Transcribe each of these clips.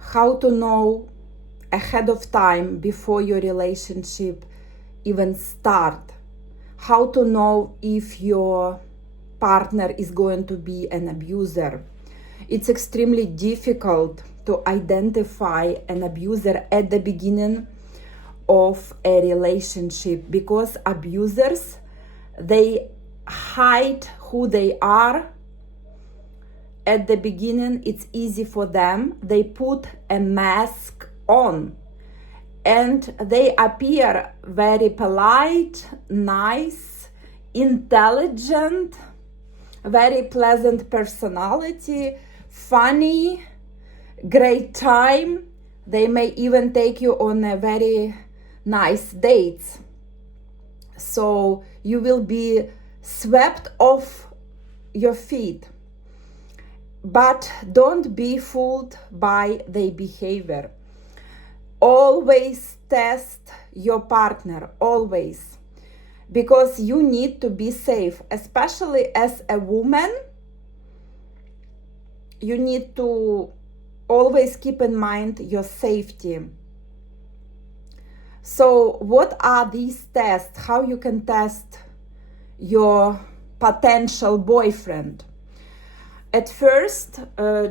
how to know ahead of time before your relationship even start, how to know if your partner is going to be an abuser. It's extremely difficult to identify an abuser at the beginning of a relationship because abusers, they hide who they are. At the beginning, it's easy for them. They put a mask on and they appear very polite, nice, intelligent, very pleasant personality, funny, great time. They may even take you on a very nice dates. So you will be swept off your feet. But don't be fooled by their behavior. Always test your partner, always. Because you need to be safe, especially as a woman. You need to always keep in mind your safety. So what are these tests? How you can test your potential boyfriend? At first,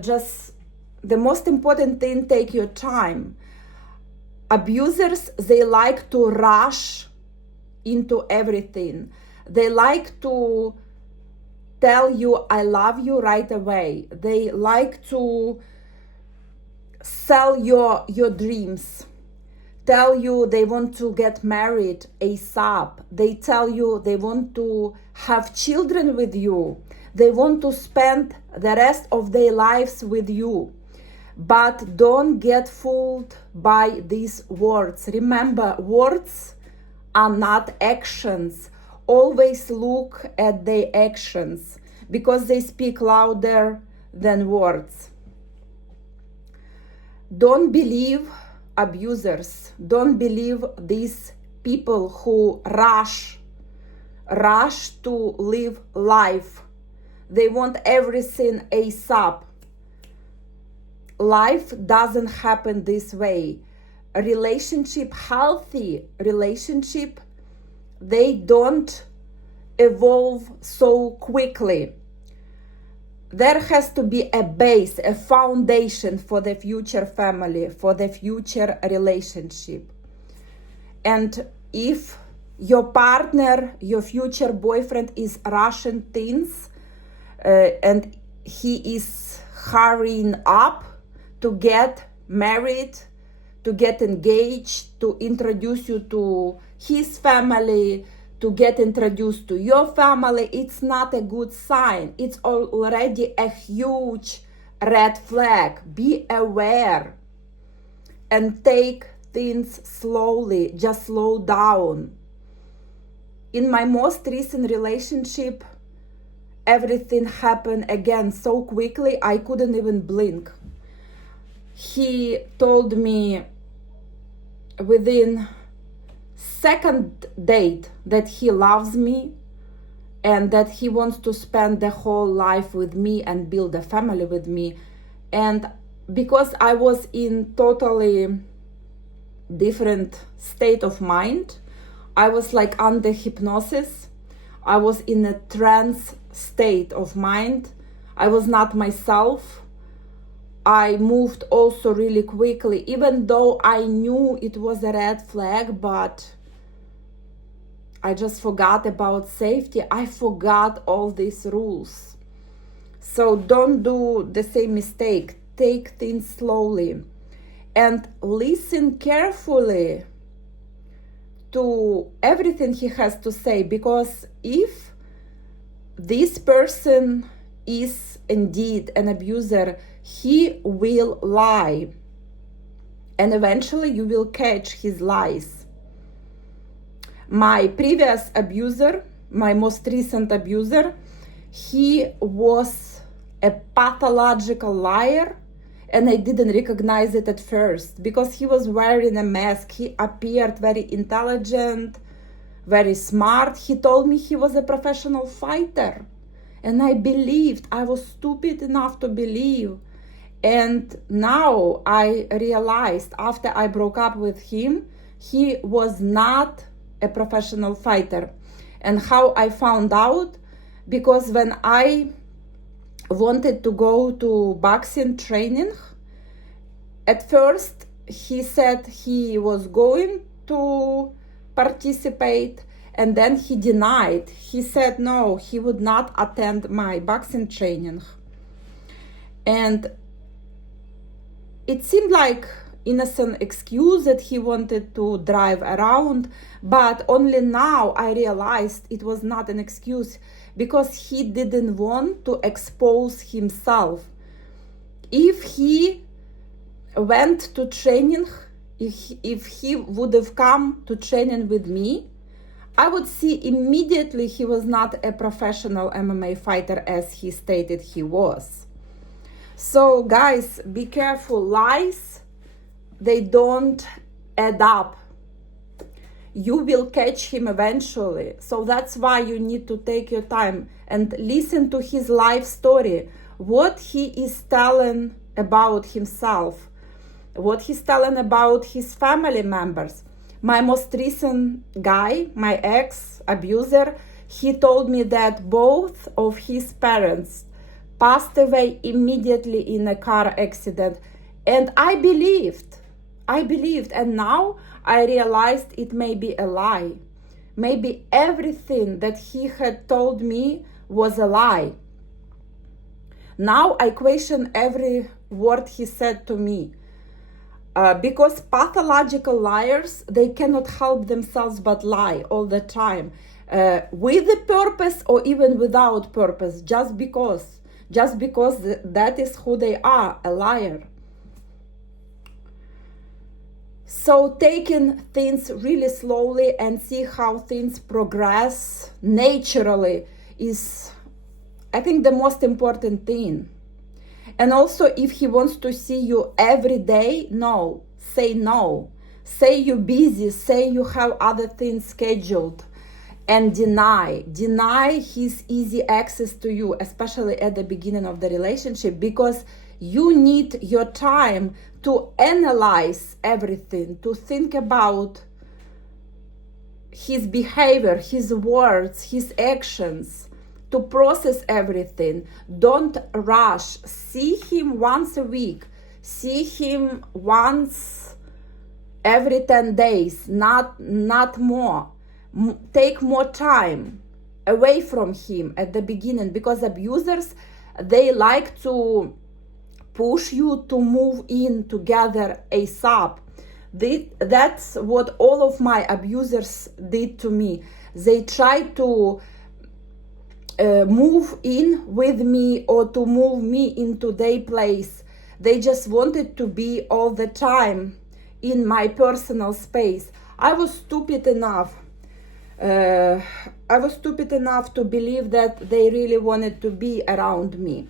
just the most important thing, take your time. Abusers, they like to rush into everything. They like to tell you, I love you right away. They like to sell your dreams. Tell you they want to get married ASAP. They tell you they want to have children with you. They want to spend the rest of their lives with you. But don't get fooled by these words. Remember, words are not actions. Always look at their actions because they speak louder than words. Don't believe abusers. Don't believe these people who rush to live life. They want everything ASAP. Life doesn't happen this way. A relationship, healthy relationship, they don't evolve so quickly. There has to be a base, a foundation for the future family, for the future relationship. And if your partner, your future boyfriend is rushing things, and he is hurrying up to get married, to get engaged, to introduce you to his family, to get introduced to your family, it's not a good sign. It's already a huge red flag. Be aware and take things slowly, just slow down. In my most recent relationship, everything happened again so quickly, I couldn't even blink. He told me within second date that he loves me and that he wants to spend the whole life with me and build a family with me. And because I was in totally different state of mind, I was like under hypnosis. I was in a trance state of mind. I was not myself. I moved also really quickly, even though I knew it was a red flag, but I just forgot about safety. I forgot all these rules. So don't do the same mistake. Take things slowly and listen carefully to everything he has to say, because if this person is indeed an abuser, he will lie, and eventually you will catch his lies. My previous abuser, my most recent abuser, he was a pathological liar, and I didn't recognize it at first because he was wearing a mask. He appeared very intelligent, very smart. He told me he was a professional fighter, and I believed. I was stupid enough to believe. And now I realized, after I broke up with him, he was not a professional fighter. And how I found out? Because when I wanted to go to boxing training, at first he said he was going to participate, and then he denied. He said no, he would not attend my boxing training. And it seemed like innocent excuse that he wanted to drive around, but only now I realized it was not an excuse, because he didn't want to expose himself. If he went to training, if he would have come to training with me, I would see immediately he was not a professional MMA fighter as he stated he was. So guys, be careful. Lies, they don't add up. You will catch him eventually. So that's why you need to take your time and listen to his life story, what he is telling about himself, what he's telling about his family members. My most recent guy, my ex-abuser, he told me that both of his parents passed away immediately in a car accident. And I believed, and now I realized it may be a lie. Maybe everything that he had told me was a lie. Now I question every word he said to me. Because pathological liars, they cannot help themselves but lie all the time, with a purpose or even without purpose, just because that is who they are, a liar. So taking things really slowly and see how things progress naturally is, I think, the most important thing. And also, if he wants to see you every day, no. Say no. Say you're busy, say you have other things scheduled, and deny his easy access to you, especially at the beginning of the relationship, because you need your time to analyze everything, to think about his behavior, his words, his actions, to process everything. Don't rush. See him once a week. See him once every 10 days, not more. Take more time away from him at the beginning, because abusers, they like to push you to move in together ASAP. That's what all of my abusers did to me. They tried to move in with me or to move me into their place. They just wanted to be all the time in my personal space. I was stupid enough to believe that they really wanted to be around me.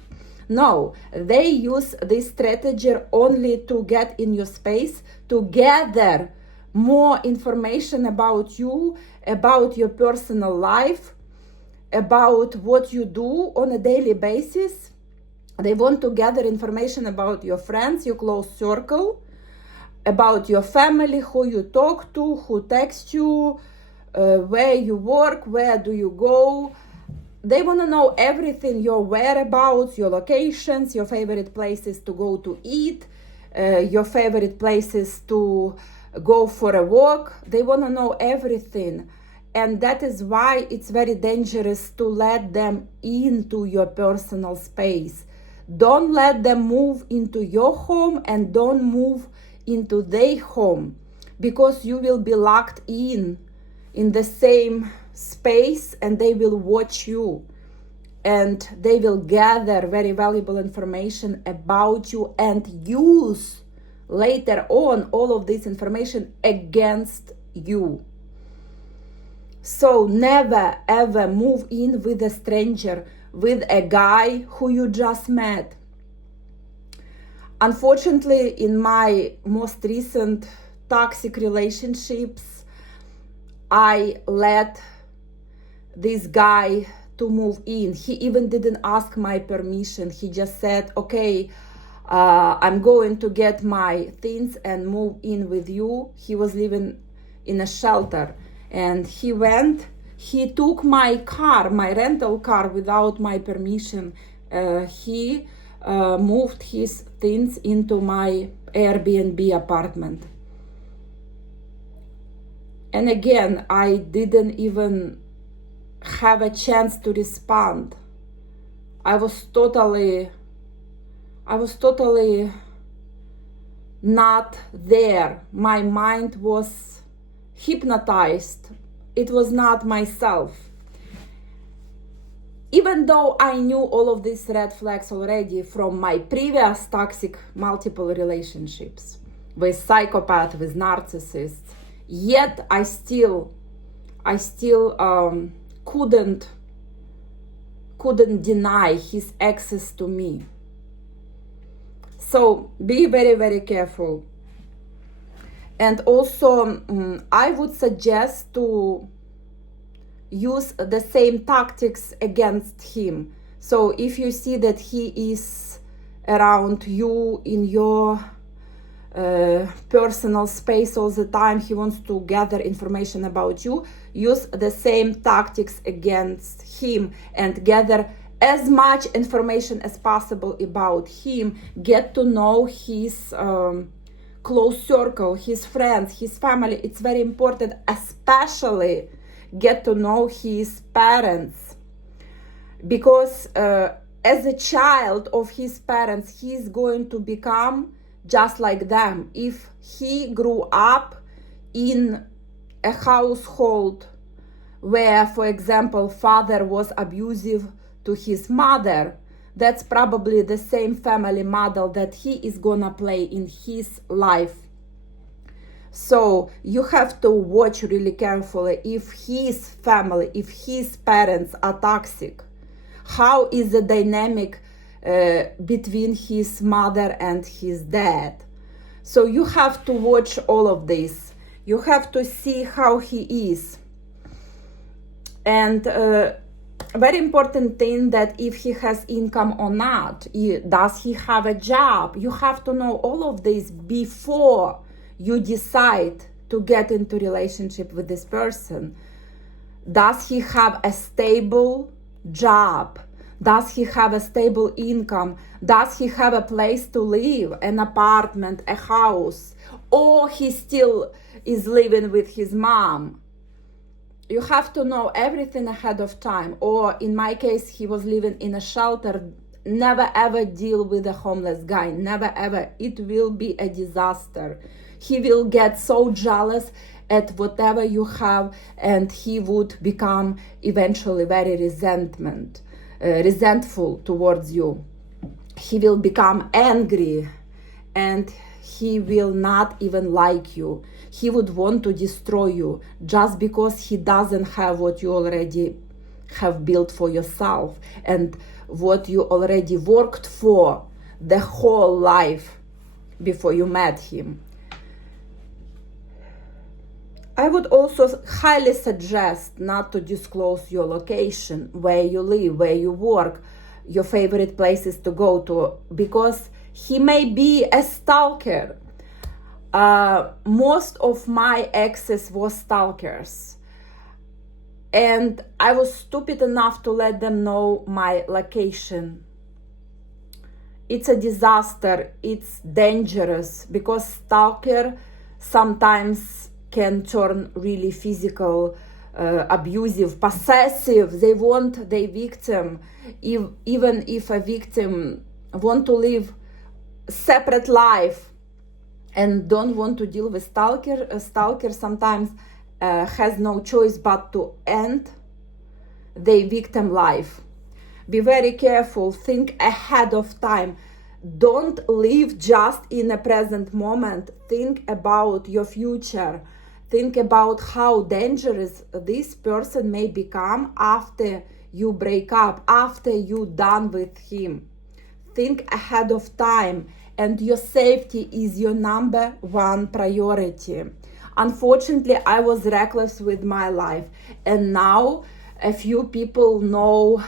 No, they use this strategy only to get in your space, to gather more information about you, about your personal life, about what you do on a daily basis. They want to gather information about your friends, your close circle, about your family, who you talk to, who texts you, where you work, where do you go. They want to know everything, your whereabouts, your locations, your favorite places to go to eat, your favorite places to go for a walk. They want to know everything. And that is why it's very dangerous to let them into your personal space. Don't let them move into your home, and don't move into their home, because you will be locked in the same space, and they will watch you, and they will gather very valuable information about you and use later on all of this information against you. So never ever move in with a stranger, with a guy who you just met. Unfortunately, in my most recent toxic relationships, I let this guy to move in. He even didn't ask my permission. He just said, okay, I'm going to get my things and move in with you. He was living in a shelter, and he took my car, my rental car, without my permission. He moved his things into my Airbnb apartment. And again, I didn't even have a chance to respond. I was totally not there. My mind was hypnotized. It was not myself. Even though I knew all of these red flags already from my previous toxic multiple relationships with psychopaths, with narcissists, yet I still couldn't deny his access to me. So be very, very careful. And also, I would suggest to use the same tactics against him. So if you see that he is around you in your personal space all the time, he wants to gather information about you, use the same tactics against him and gather as much information as possible about him. Get to know his close circle, his friends, his family. It's very important, especially get to know his parents, because as a child of his parents, he's going to become just like them. If he grew up in a household where, for example, father was abusive to his mother, that's probably the same family model that he is gonna play in his life. So you have to watch really carefully if his family, if his parents are toxic. How is the dynamic between his mother and his dad? So you have to watch all of this. You have to see how he is. And very important thing, that if he has income or not, does he have a job? You have to know all of this before you decide to get into relationship with this person. Does he have a stable job? Does he have a stable income? Does he have a place to live, an apartment, a house? Or he still is living with his mom? You have to know everything ahead of time. Or in my case, he was living in a shelter. Never ever deal with a homeless guy. Never ever. It will be a disaster. He will get so jealous at whatever you have, and he would become eventually very resentful towards you. He will become angry, and he will not even like you. He would want to destroy you just because he doesn't have what you already have built for yourself and what you already worked for the whole life before you met him. I would also highly suggest not to disclose your location, where you live, where you work, your favorite places to go to, because he may be a stalker. Most of my exes were stalkers, and I was stupid enough to let them know my location. It's a disaster. It's dangerous, because stalker sometimes can turn really physical, abusive, possessive. They want their victim, even if a victim want to live separate life and don't want to deal with stalker. A stalker sometimes has no choice but to end their victim life. Be very careful. Think ahead of time. Don't live just in the present moment. Think about your future. Think about how dangerous this person may become after you break up, after you're done with him. Think ahead of time, and your safety is your number one priority. Unfortunately, I was reckless with my life, and now a few people know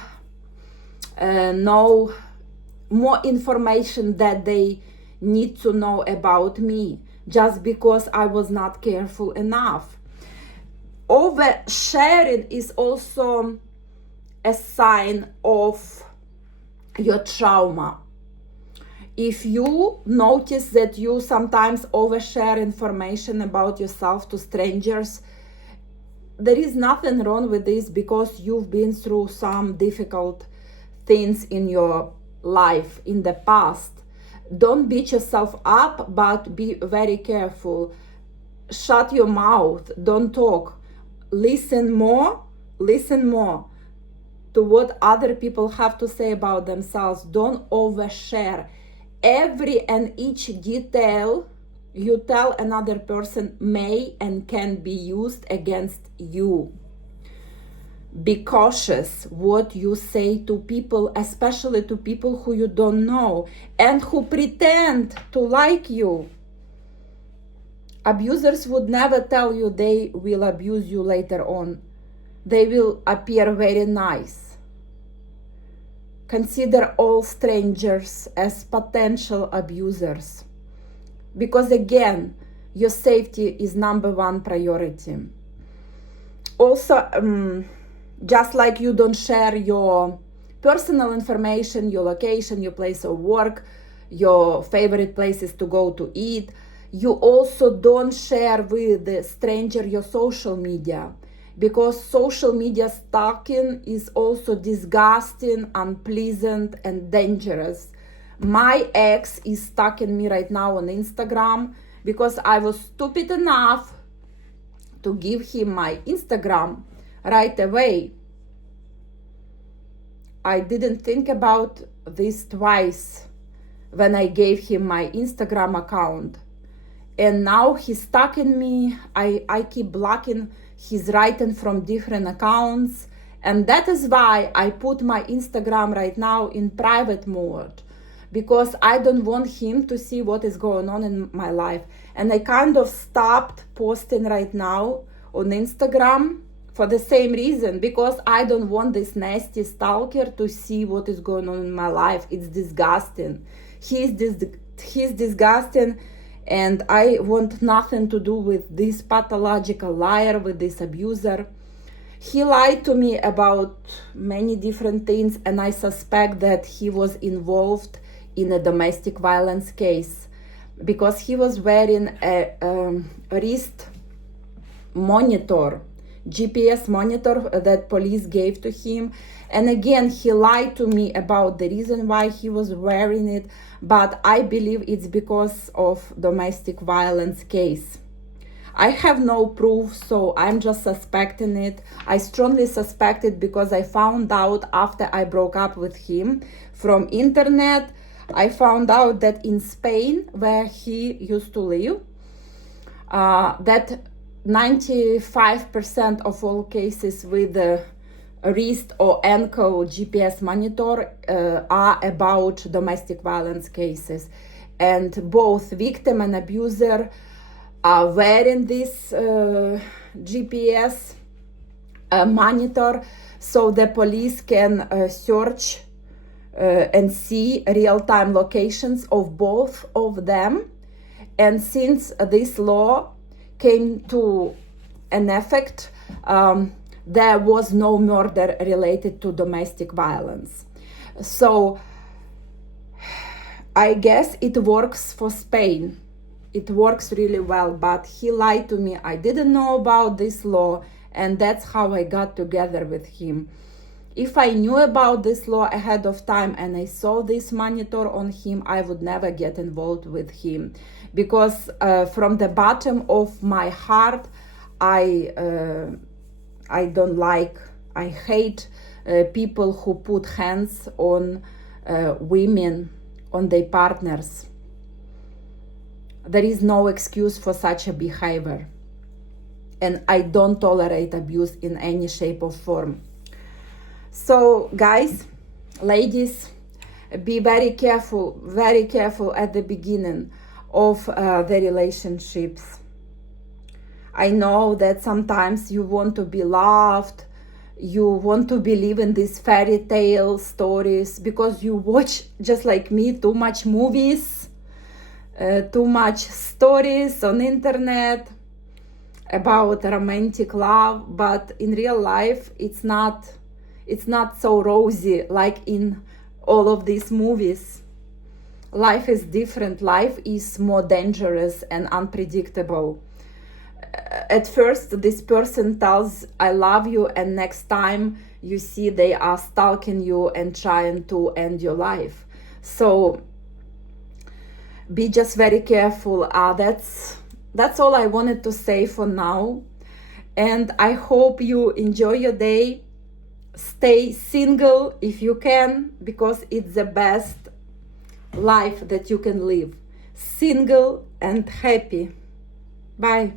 more information that they need to know about me, just because I was not careful enough. Oversharing is also a sign of your trauma. If you notice that you sometimes overshare information about yourself to strangers, there is nothing wrong with this, because you've been through some difficult things in your life in the past. Don't beat yourself up, but be very careful. Shut your mouth, don't talk. Listen more to what other people have to say about themselves. Don't overshare. Every and each detail you tell another person may and can be used against you. Be cautious what you say to people, especially to people who you don't know and who pretend to like you. Abusers would never tell you they will abuse you later on. They will appear very nice. Consider all strangers as potential abusers, because again, your safety is #1 priority. Also, just like you don't share your personal information, your location, your place of work, your favorite places to go to eat, you also don't share with the stranger your social media, because social media stalking is also disgusting, unpleasant, and dangerous. My ex is stalking me right now on Instagram because I was stupid enough to give him my Instagram right away. I didn't think about this twice when I gave him my Instagram account. And now he's stalking me. I keep blocking his writing from different accounts. And that is why I put my Instagram right now in private mode, because I don't want him to see what is going on in my life. And I kind of stopped posting right now on Instagram for the same reason, because I don't want this nasty stalker to see what is going on in my life. It's disgusting. He's disgusting, and I want nothing to do with this pathological liar, with this abuser. He lied to me about many different things, and I suspect that he was involved in a domestic violence case, because he was wearing a wrist monitor, GPS monitor that police gave to him. And again, he lied to me about the reason why he was wearing it, but I believe it's because of domestic violence case. I have no proof, so I'm just suspecting it. I strongly suspect it because I found out after I broke up with him from internet. I found out that in Spain, where he used to live, that 95% of all cases with the wrist or ankle GPS monitor are about domestic violence cases. And both victim and abuser are wearing this GPS monitor, so the police can search and see real-time locations of both of them. And since this law came to an effect, there was no murder related to domestic violence. So I guess it works for Spain. It works really well, but he lied to me. I didn't know about this law, and that's how I got together with him. If I knew about this law ahead of time and I saw this monitor on him, I would never get involved with him, because from the bottom of my heart, I don't like, I hate people who put hands on women, on their partners. There is no excuse for such a behavior, and I don't tolerate abuse in any shape or form. So guys, ladies, be very careful at the beginning of the relationships. I know that sometimes you want to be loved, you want to believe in these fairy tale stories because you watch, just like me, too much movies, too much stories on internet about romantic love. But in real life it's not so rosy like in all of these movies. Life is different. Life is more dangerous and unpredictable. At first this person tells I love you, and next time you see they are stalking you and trying to end your life. So be just very careful. That's all I wanted to say for now, and I hope you enjoy your day. Stay single if you can, because it's the best life that you can live. Single and happy. Bye.